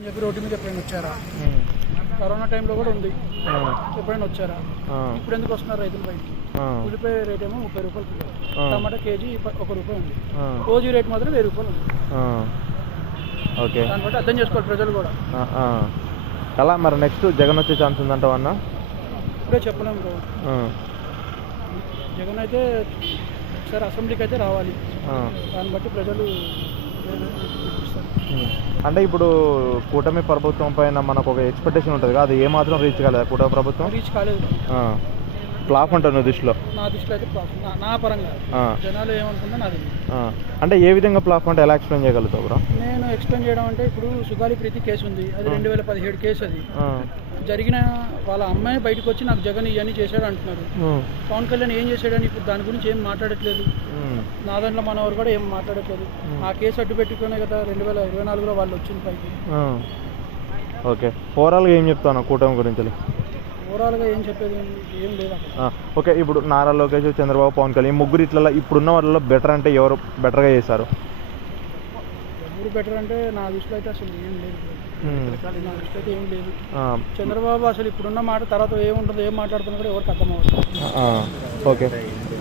అని చెప్పి రోడ్డు మీద ఎప్పుడైనా వచ్చారా? కరోనా టైంలో కూడా ఉంది. ఎప్పుడైనా వచ్చారా? ఇప్పుడు ఎందుకు వస్తున్నారు రైతులు బయటికి? ఉల్లిపాయ రేట్ ఏమో ముప్పై రూపాయలు కిలో. టమాటా కేజీ ఒక రూపాయి ఉంది. రోజు రేట్ మాత్రం వెయ్యి రూపాయలు ఉంది. ఓకే. దాన్ని బట్టి అర్థం చేసుకోవాలి ప్రజలు కూడా. ఎలా మరి నెక్స్ట్ జగన్ వచ్చే ఛాన్స్ ఉందంటావు అన్న? ఇప్పుడే చెప్పలేం బ్రో. జగన్ అయితే ఒకసారి అసెంబ్లీకి అయితే రావాలి. దాన్ని బట్టి ప్రజలు. అంటే ఇప్పుడు కూటమి ప్రభుత్వం పైన మనకు ఒక ఎక్స్పెక్టేషన్ ఉంటుంది కదా అది ఏ మాత్రం రీచ్ కాలేదు కూటమి ప్రభుత్వం? రీచ్ కాలేదు. ఫ్లాప్ ఉంటుంది నీ దృష్టిలో? నా దృష్టిలో అయితే ప్రాబ్లం నా- నా పరంగా. ఆ, జనాలు ఏమనుకుందో నాది. ఆ. అంటే ఏ విధంగా ఫ్లాప్ అంటే ఎలా ఎక్స్ప్లెయిన్ చేయగలుగుతావు బ్రో నేను ఎక్స్ప్లెయిన్ చేయడం అంటే ఇప్పుడు సుగాలి ప్రీతి కేసు ఉంది. అది రెండు వేల పదిహేడు కేసు అది. జరిగిన వాళ్ళ అమ్మాయి బయటకు వచ్చి నాకు జగన్ ఇవన్నీ చేశాడు అంటున్నారు. పవన్ కళ్యాణ్ ఏం చేశాడని ఇప్పుడు దాని గురించి ఏం మాట్లాడట్లేదు. నా దాంట్లో మనవారు కూడా ఏం మాట్లాడట్లేదు. ఆ కేసు అడ్డు పెట్టుకునే కదా రెండు వేల ఇరవై నాలుగులో వాళ్ళు వచ్చింది పైకి. ఓకే. ఓవరాల్గా ఏం చెప్తాను కూటమి గురించి? ఓవరాల్గా ఏం చెప్పేది ఏం- లేదు ఓకే ఇప్పుడు నారా లోకేష్ చంద్రబాబు పవన్ కళ్యాణ్ ముగ్గురు ఇట్లా ఇప్పుడున్న వాళ్ళలో బెటర్ అంటే ఎవరు బెటర్గా చేశారు? ఎవరు బెటర్ అంటే నా దృష్టిలో అయితే అసలు ఏం లేదు. నా దృష్టిలో అయితే ఏం లేదు. చంద్రబాబు అసలు ఇప్పుడున్న మాట తర్వాత ఏముంటుందో ఏం మాట్లాడుతున్నా కూడా ఎవరికి అర్థం అవ్వదు ఆ, ఓకే.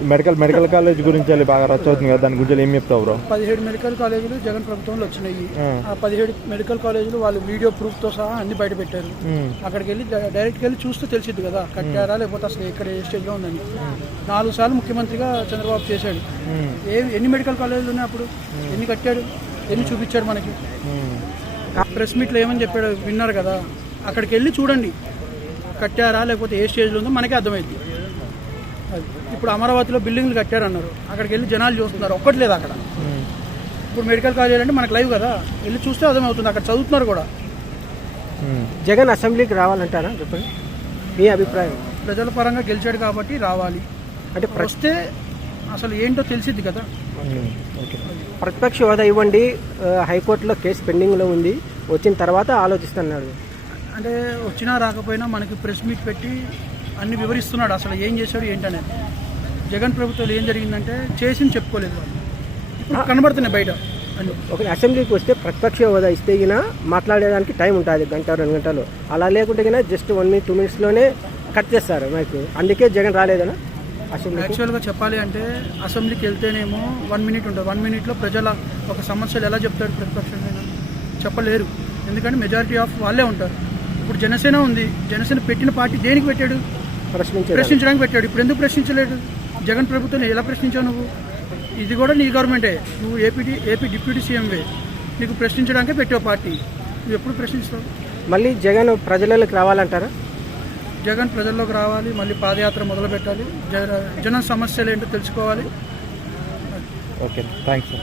మెడికల్ మెడికల్ కాలేజ్ గురించి వెళ్ళి బాగా రచ్చ అవుతుంది కదా దాని గురించి ఏం చెప్తావు బ్రో పదిహేడు మెడికల్ కాలేజీలు జగన్ ప్రభుత్వంలో వచ్చినాయి. ఆ. పదిహేడు మెడికల్ కాలేజీలు వాళ్ళు వీడియో ప్రూఫ్తో సహా అన్ని బయట పెట్టారు. అక్కడికి వెళ్ళి డై- డైరెక్ట్కి వెళ్ళి చూస్తే తెలిసిద్ది కదా కట్టారా లేకపోతే అసలు ఎక్కడ ఏ స్టేజ్లో ఉందని. నాలుగు సార్లు ముఖ్యమంత్రిగా చంద్రబాబు చేశాడు. ఏ ఎన్ని మెడికల్ కాలేజీలు ఉన్నాయి అప్పుడు? ఎన్ని కట్టాడు? ఎన్ని చూపించాడు మనకి? ప్రెస్ మీట్లో ఏమని చెప్పాడు? విన్నారు కదా. అక్కడికి వెళ్ళి చూడండి. కట్టారా లేకపోతే ఏ స్టేజ్లో ఉందో మనకే అర్థమైంది ఇప్పుడు అమరావతిలో బిల్డింగ్లు కట్టారన్నారు. అక్కడికి వెళ్ళి జనాలు చూస్తున్నారు. ఒక్కటి లేదు అక్కడ. ఇప్పుడు మెడికల్ కాలేజ్ అంటే మనకు లైవ్ కదా. వెళ్ళి చూస్తే అర్థమవుతుంది. అక్కడ చదువుతున్నారు కూడా. జగన్ అసెంబ్లీకి రావాలంటారా? చెప్పండి. మీ అభిప్రాయం. ప్రజల పరంగా గెలిచాడు కాబట్టి రావాలి. అంటే వస్తే అసలు ఏంటో తెలిసిద్ది కదా. ప్రతిపక్ష హోదా ఇవ్వండి. హైకోర్టులో కేసు పెండింగ్లో ఉంది. వచ్చిన తర్వాత ఆలోచిస్తున్నాడు అంటే వచ్చినా రాకపోయినా మనకి ప్రెస్ మీట్ పెట్టి అన్ని వివరిస్తున్నాడు అసలు ఏం చేశాడు ఏంటనేది జగన్ ప్రభుత్వంలో ఏం జరిగిందంటే చేసింది చెప్పుకోలేదు ఇప్పుడు కనబడుతున్నాయి బయట ఒక అసెంబ్లీకి వస్తే ప్రతిపక్ష హోదా ఇస్తే గిన మాట్లాడేదానికి టైం ఉంటుంది గంట రెండు గంటలు. అలా లేకుంటే గిన జస్ట్ వన్ మినిట్ టూ మినిట్స్లోనే కట్ చేస్తారు మైక్. అందుకే జగన్ రాలేదనా అసెంబ్లీకి? యాక్చువల్గా చెప్పాలి అంటే అసెంబ్లీకి వెళ్తేనేమో వన్ మినిట్ ఉంటుంది. వన్ మినిట్లో ప్రజల ఒక సమస్యలు ఎలా చెప్తారు ప్రతిపక్షమైన చెప్పలేరు. ఎందుకంటే మెజారిటీ ఆఫ్ వాళ్ళే ఉంటారు. ఇప్పుడు జనసేన ఉంది. జనసేన పెట్టిన పార్టీ దేనికి పెట్టాడు? ప్రశ్నించడానికి పెట్టాడు. ఇప్పుడు ఎందుకు ప్రశ్నించలేడు జగన్ ప్రభుత్వం ఎలా ప్రశ్నించావు నువ్వు? ఇది కూడా నీ గవర్నమెంటే. నువ్వు ఏపీ ఏపీ డిప్యూటీ సీఎంవే. నీకు ప్రశ్నించడానికే పెట్టావు పార్టీ. నువ్వు ఎప్పుడు ప్రశ్నిస్తావు? మళ్ళీ జగన్ ప్రజలలోకి రావాలంటారా? జగన్ ప్రజల్లోకి రావాలి. మళ్ళీ పాదయాత్ర మొదలు పెట్టాలి జన సమస్యలు ఏంటో తెలుసుకోవాలి. ఓకే. థ్యాంక్స్